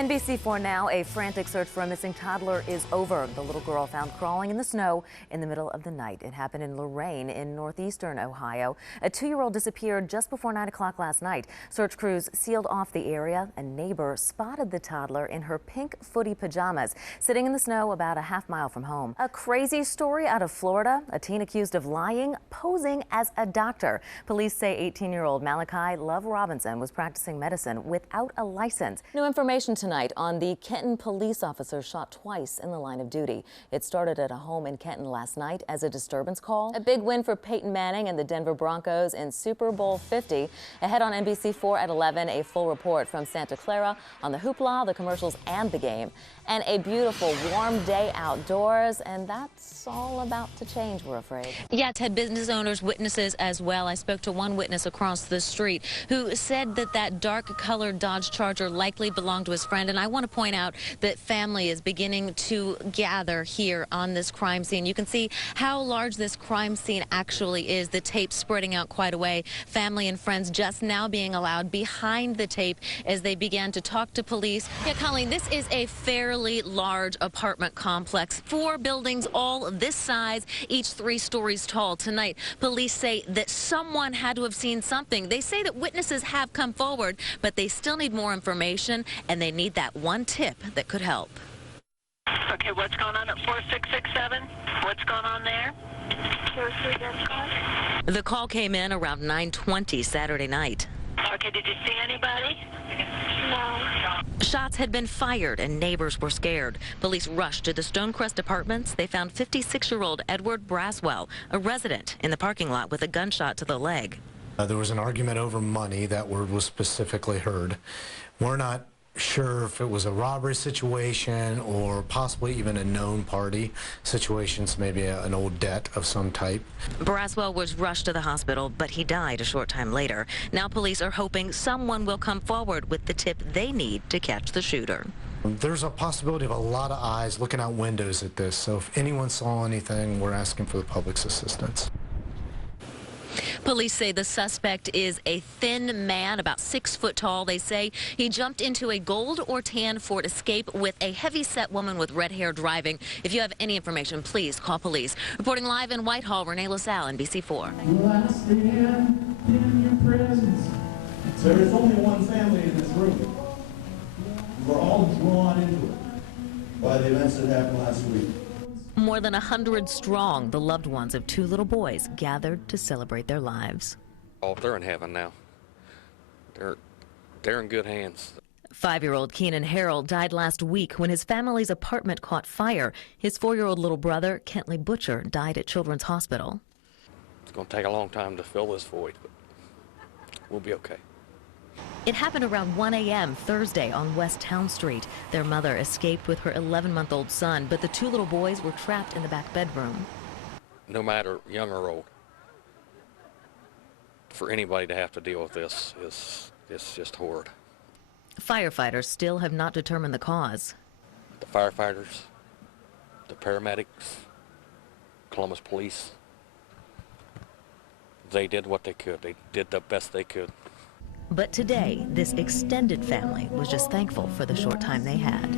NBC4 now, a frantic search for a missing toddler is over. The little girl found crawling in the snow in the middle of the night. It happened in Lorain in northeastern Ohio. A 2-year-old disappeared just before 9 o'clock last night. Search crews sealed off the area. A neighbor spotted the toddler in her pink footy pajamas, sitting in the snow about a half-mile from home. A crazy story out of Florida. A teen accused of lying, posing as a doctor. Police say 18-year-old Malachi Love Robinson was practicing medicine without a license. New information tonight on the Kenton police officer shot twice in the line of duty. It started at a home in Kenton last night as a disturbance call. A big win for Peyton Manning and the Denver Broncos in Super Bowl 50. Ahead on NBC4 at 11, a full report from Santa Clara on the hoopla, the commercials, and the game. And a beautiful warm day outdoors, and that's all about to change, we're afraid. Yeah, Ted, business owners, witnesses as well. I spoke to one witness across the street who said that dark-colored Dodge Charger likely belonged to his friend. And I want to point out that family is beginning to gather here on this crime scene. You can see how large this crime scene actually is. The tape spreading out quite a way. Family and friends just now being allowed behind the tape as they began to talk to police. Yeah, Colleen, this is a fairly large apartment complex. 4 buildings, all of this size, each 3 stories tall. Tonight, police say that someone had to have seen something. They say that witnesses have come forward, but they still need more information, and they need that one tip that could help. Okay, what's going on at 4667? What's going on there? The call came in around 9:20 Saturday night. Okay, did you see anybody? No. Shots had been fired and neighbors were scared. Police rushed to the Stonecrest Apartments. They found 56-year-old Edward Braswell, a resident, in the parking lot with a gunshot to the leg. There was an argument over money. That word was specifically heard. We're not sure if it was a robbery situation or possibly even a known party situations, maybe an old debt of some type. Braswell was rushed to the hospital, but he died a short time later. Now police are hoping someone will come forward with the tip they need to catch the shooter. There's a possibility of a lot of eyes looking out windows at this, so if anyone saw anything, we're asking for the public's assistance. Police say the suspect is a thin man, about 6 foot tall. They say he jumped into a gold or tan Ford Escape with a heavy-set woman with red hair driving. If you have any information, please call police. Reporting live in Whitehall, Renee LaSalle, NBC4. Will I stand in your presence? There is only one family in this room. We're all drawn into it by the events that happened last week. More than 100 strong, the loved ones of 2 little boys gathered to celebrate their lives. Oh, they're in heaven now. They're in good hands. 5-year-old Keenan Harold died last week when his family's apartment caught fire. His 4-year-old little brother, Kentley Butcher, died at Children's Hospital. It's going to take a long time to fill this void, but we'll be okay. It happened around 1 a.m. Thursday on West Town Street. Their mother escaped with her 11-month-old son, but the 2 little boys were trapped in the back bedroom. No matter young or old, for anybody to have to deal with this is just horrid. Firefighters still have not determined the cause. The firefighters, the paramedics, Columbus Police, they did what they could. They did the best they could. But today, this extended family was just thankful for the short time they had.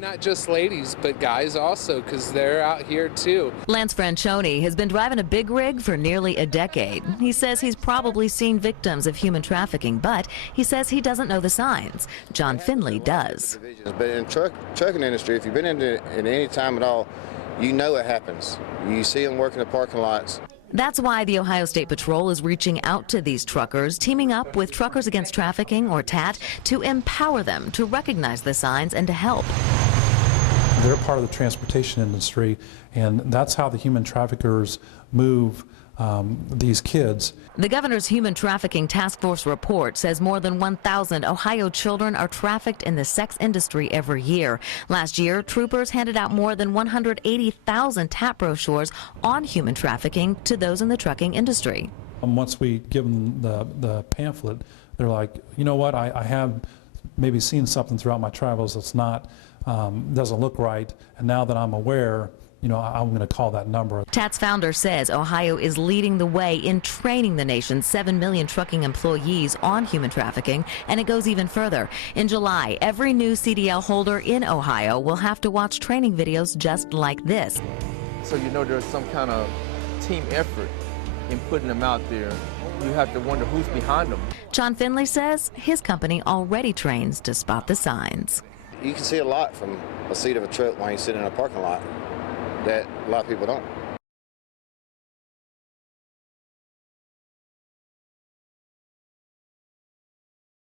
Not just ladies, but guys also, because they're out here too. Lance Franchione has been driving a big rig for nearly a decade. He says he's probably seen victims of human trafficking, but he says he doesn't know the signs. John Finley does. But in the trucking industry, if you've been in it at any time at all, you know it happens. You see them working the parking lots. That's why the Ohio State Patrol is reaching out to these truckers, teaming up with Truckers Against Trafficking, or TAT, to empower them to recognize the signs and to help. They're part of the transportation industry, and that's how the human traffickers move these kids. The governor's Human Trafficking Task Force report says more than 1,000 Ohio children are trafficked in the sex industry every year. Last year, troopers handed out more than 180,000 TAP brochures on human trafficking to those in the trucking industry. Once we give them the pamphlet, they're like, you know what, I have maybe seen something throughout my travels that's not, doesn't look right, and now that I'm aware, I'm going to call that number. TAT's founder says Ohio is leading the way in training the nation's 7 million trucking employees on human trafficking, and it goes even further. In July, every new CDL holder in Ohio will have to watch training videos just like this. So there's some kind of team effort in putting them out there. You have to wonder who's behind them. John Finley says his company already trains to spot the signs. You can see a lot from a seat of a truck while you sit in a parking lot that a lot of people don't.